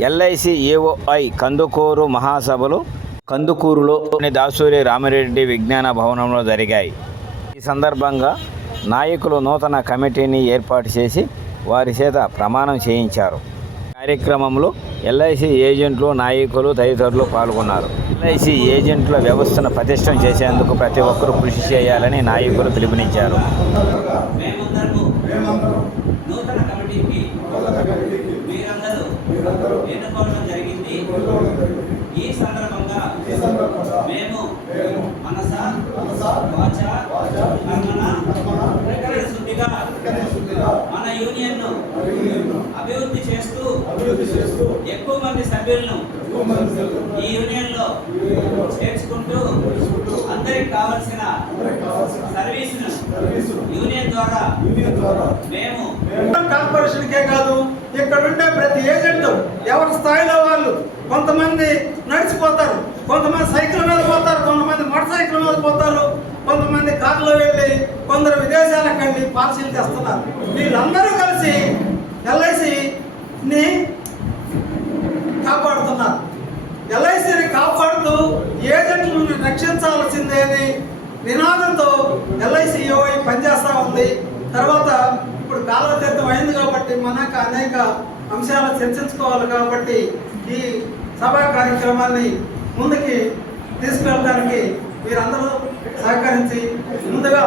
LIC AOI Kandukur మహాసభలు కందుకూరులో దాసూరి రామిరెడ్డి విజ్ఞాన భవనంలో జరిగాయి. ఈ సందర్భంగా నాయకులు నూతన కమిటీని ఏర్పాటు చేసి వారి చేత ప్రమాణం చేయించారు. కార్యక్రమంలో ఎల్ఐసి ఏజెంట్లు నాయకులు తదితరులు పాల్గొన్నారు. ఎల్ఐసి ఏజెంట్ల వ్యవస్థను పటిష్టం చేసేందుకు ప్రతి ఒక్కరూ కృషి చేయాలని నాయకులు పిలుపునిచ్చారు. ఈ సందర్భంగా మేము మనస వాచ శుద్ధిగా మన యూనియన్ను అభివృద్ధి చేస్తూ ఎక్కువ మంది సభ్యులను ఈ యూనియన్లో చేర్చుకుంటూ అందరికి కావలసిన సర్వీసును యూనియన్ ద్వారా మేము ఇక్కడ ఉండే ప్రతి ఏజెంట్ ఎవరి స్థాయిలో వాళ్ళు కొంతమంది నడిచిపోతారు కొంతమంది సైకిల్ మీద పోతారు కొంతమంది మోటార్ సైకిల్ మీద పోతారు కొంతమంది కార్లో వెళ్ళి కొందరు విదేశాలకు వెళ్ళి పాలసీలు తెస్తున్నారు. వీళ్ళందరూ కలిసి ఎల్ఐసిని కాపాడుతున్నారు. ఎల్ఐసిని కాపాడుతూ ఏజెంట్లను రక్షించాల్సిందేని నినాదంతో ఎల్ఐసి పనిచేస్తూ ఉంది. తర్వాత ఇప్పుడు కాలతీర్థం అయింది కాబట్టి మనకు అనేక అంశాలు చర్చించుకోవాలి కాబట్టి ఈ సభా కార్యక్రమాన్ని ముందుకి తీసుకెళ్ళడానికి మీరందరూ సహకరించి ముందుగా